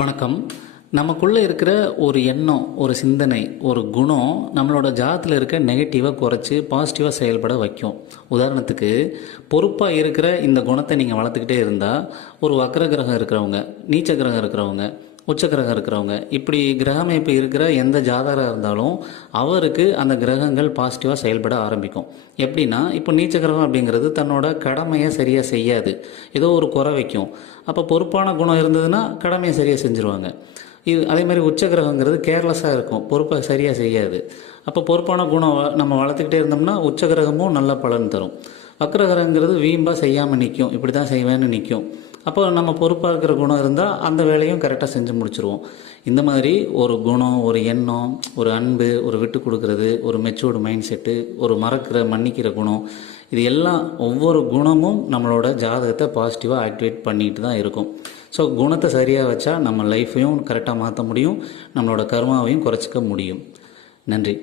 வணக்கம். நமக்குள்ளே இருக்கிற ஒரு எண்ணம், ஒரு சிந்தனை, ஒரு குணம் நம்மளோட ஜாதத்தில் இருக்க நெகட்டிவாக குறைச்சி பாசிட்டிவாக செயல்பட வைக்கும். உதாரணத்துக்கு, பொறுப்பாக இருக்கிற இந்த குணத்தை நீங்கள் வளர்த்துக்கிட்டே இருந்தால், ஒரு வக்ர கிரகம் இருக்கிறவங்க, நீச்ச கிரகம் இருக்கிறவங்க, உச்ச கிரகம் இருக்கிறவங்க, இப்படி கிரக அமைப்பு இருக்கிற எந்த ஜாதகராக இருந்தாலும் அவருக்கு அந்த கிரகங்கள் பாசிட்டிவாக செயல்பட ஆரம்பிக்கும். எப்படின்னா, இப்போ நீச்ச கிரகம் அப்படிங்கிறது தன்னோட கடமையை சரியாக செய்யாது, ஏதோ ஒரு குறை வைக்கும். அப்போ பொறுப்பான குணம் இருந்ததுன்னா கடமையை சரியாக செஞ்சுருவாங்க. அதே மாதிரி உச்ச கிரகங்கிறது கேர்லெஸ்ஸாக இருக்கும், பொறுப்பை சரியாக செய்யாது. அப்போ பொறுப்பான குணம் நம்ம வளர்த்துக்கிட்டே இருந்தோம்னா உச்ச கிரகமும் நல்ல பலன் தரும். வக்ரகிரகங்கிறது வீம்பாக செய்யாமல் நிற்கும், இப்படி தான் செய்வேன்னு நிற்கும். அப்போ நம்ம பொறுப்பாக இருக்கிற குணம் இருந்தால் அந்த வேலையும் கரெக்டாக செஞ்சு முடிச்சுருவோம். இந்த மாதிரி ஒரு குணம், ஒரு எண்ணம், ஒரு அன்பு, ஒரு விட்டு கொடுக்கறது, ஒரு மெச்சூர்டு மைண்ட் செட்டு, ஒரு மன்னிக்கிற குணம், இது எல்லாம் ஒவ்வொரு குணமும் நம்மளோட ஜாதகத்தை பாசிட்டிவாக ஆக்டிவேட் பண்ணிட்டு தான் இருக்கும். ஸோ குணத்தை சரியாக வச்சா நம்ம லைஃப்பையும் கரெக்டாக மாற்ற முடியும், நம்மளோட கர்மாவையும் குறைச்சிக்க முடியும். நன்றி.